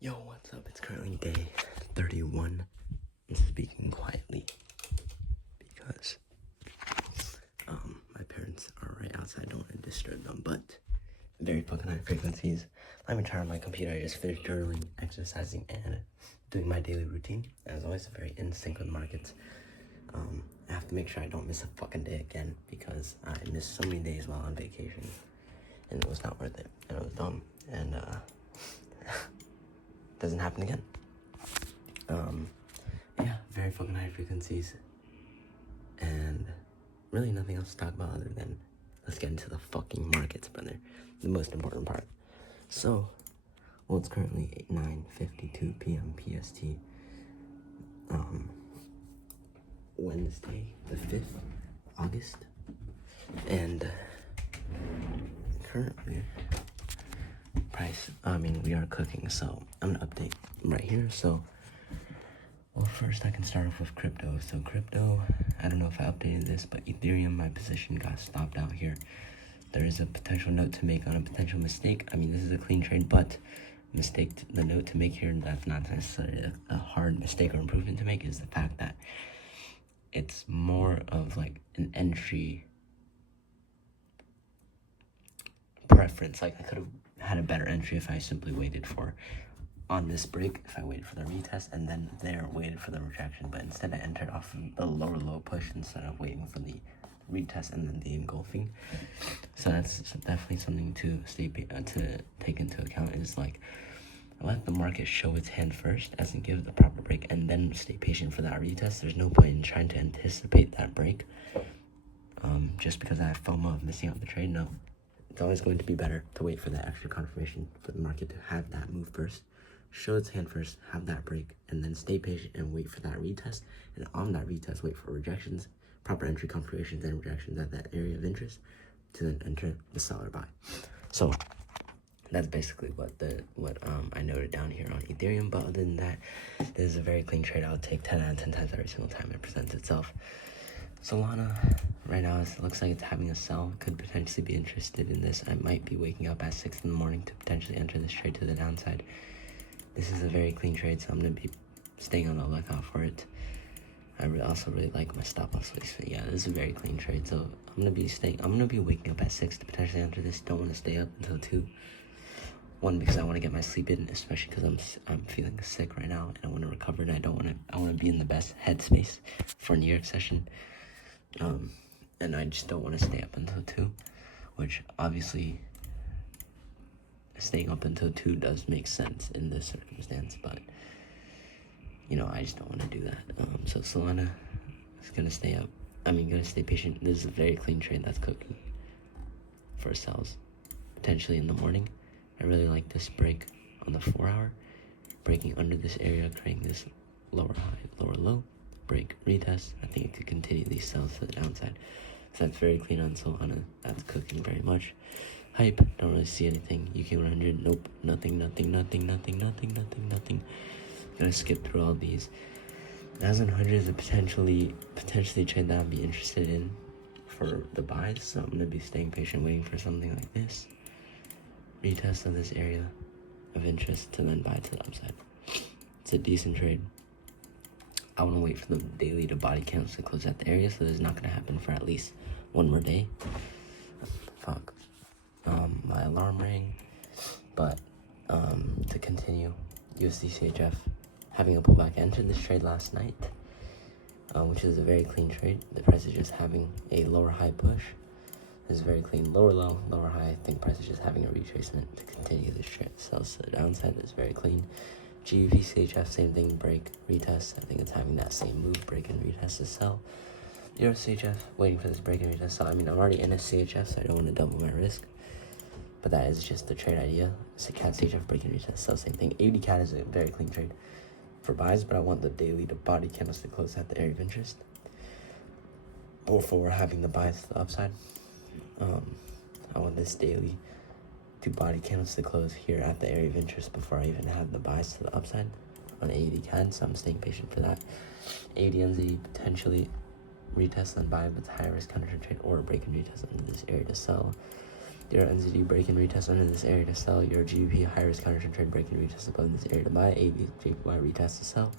Yo, what's up? It's currently day 31. I'm speaking quietly because my parents are right outside. I don't want to disturb them, but very fucking high frequencies. Let me turn on my computer. I just finished journaling, exercising, and doing my daily routine. As always, very in sync with markets. I have to make sure I don't miss a fucking day again because I missed so many days while on vacation, and it was not worth it, and it was dumb, and doesn't happen again. Yeah, very fucking high frequencies, and really nothing else to talk about other than let's get into the fucking markets, brother. The most important part. So, well, it's currently 9:52 p.m. PST. Wednesday, the 5th August, and currently we are cooking, so I'm gonna update right here. So, well, first I can start off with crypto. So crypto, I don't know if I updated this, but Ethereum, my position got stopped out here. There is a potential note to make on a potential mistake. I mean, this is a clean trade, but the note to make here, that's not necessarily a hard mistake or improvement to make, is the fact that it's more of like an entry preference. Like, I could have had a better entry if I simply waited on this break, if I waited for the retest and then waited for the rejection, but instead I entered off of the lower low push instead of waiting for the retest and then the engulfing. So that's definitely something to take into account, is like, let the market show its hand first, as in give the proper break, and then stay patient for that retest. There's no point in trying to anticipate that break just because I have FOMO of missing out the trade. No, it's always going to be better to wait for that extra confirmation, for the market to have that move first, show its hand first, have that break, and then stay patient and wait for that retest. And on that retest, wait for rejections, proper entry confirmations and rejections at that area of interest, to then enter the sell or buy. So that's basically what I noted down here on Ethereum. But other than that, this is a very clean trade. I'll take 10 out of 10 times every single time it presents itself. Solana, right now, it looks like it's having a sell. Could potentially be interested in this. I might be waking up at 6 in the morning to potentially enter this trade to the downside. This is a very clean trade, so I'm going to be staying on the lookout for it. I also really like my stop loss place. Yeah, this is a very clean trade, so I'm going to be waking up at 6 to potentially enter this. Don't want to stay up until 2. One, because I want to get my sleep in, especially because I'm feeling sick right now and I want to recover, and I want to be in the best headspace for a New York session. And I just don't want to stay up until 2, which obviously staying up until 2 does make sense in this circumstance, but I just don't want to do that. So Solana is gonna stay up. Gonna stay patient. This is a very clean trade that's cooking for sells, potentially in the morning. I really like this break on the 4-hour, breaking under this area, creating this lower high, lower low, break, retest. I think it could continue these sells to the downside. So that's very clean on Solana. That's cooking very much. Hype, don't really see anything. UK 100, nope, nothing. Gonna skip through all these. 1,100 is a potentially trade that I'd be interested in for the buys, so I'm gonna be staying patient, waiting for something like this. Retest of this area of interest to then buy to the upside. It's a decent trade. I want to wait for the daily to body candles to close at the area, so this is not going to happen for at least one more day. Fuck. My alarm rang. But to continue, USD CHF having a pullback. I entered this trade last night, which is a very clean trade. The price is just having a lower high push. This is very clean. Lower low, lower high. I think price is just having a retracement to continue this trade. Sells to the downside. That's very clean. GBP CHF, same thing, break, retest. I think it's having that same move, break and retest to sell. Euro CHF, waiting for this break and retest. So I'm already in a CHF, so I don't want to double my risk. But that is just the trade idea. It's a CAD CHF, break and retest, sell, same thing. 80 CAD is a very clean trade for buys, but I want the daily to body candles to close at the area of interest before having the buys to the upside. I want this daily to body candles to close here at the area of interest before I even have the buys to the upside on 80 CAD, so I'm staying patient for that. 80 NZ potentially retest and buy, but it's high risk counter trade or a break and retest under this area to sell. Your NZD break and retest under this area to sell. Your GBP high risk counter to trade break and retest above this area to buy. AD JPY retest to sell.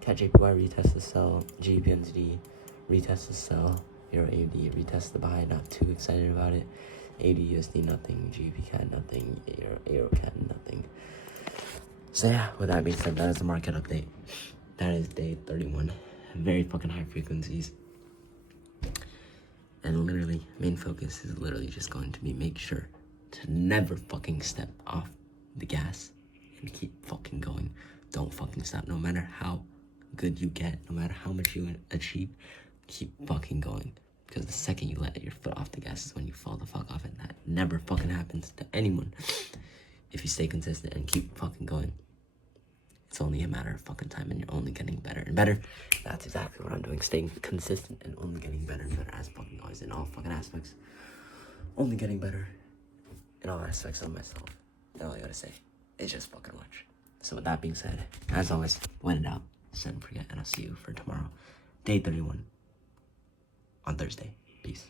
CAT JPY retest to sell. GBP NZD retest to sell. Euro AUD retest to buy. Not too excited about it. AD USD nothing. GBP CAD nothing. Euro CAD nothing. So yeah, with that being said, that is the market update. That is day 31. Very fucking high frequencies. And literally, main focus is literally just going to be make sure to never fucking step off the gas and keep fucking going. Don't fucking stop. No matter how good you get, no matter how much you achieve, keep fucking going. Because the second you let your foot off the gas is when you fall the fuck off, and that never fucking happens to anyone. If you stay consistent and keep fucking going, it's only a matter of fucking time, and you're only getting better and better. That's exactly what I'm doing. Staying consistent and only getting better and better as fucking always in all fucking aspects. Only getting better in all aspects of myself. That's all I gotta say. It's just fucking watch. So with that being said, as always, when in doubt, send and forget, and I'll see you for tomorrow. Day 31 on Thursday. Peace.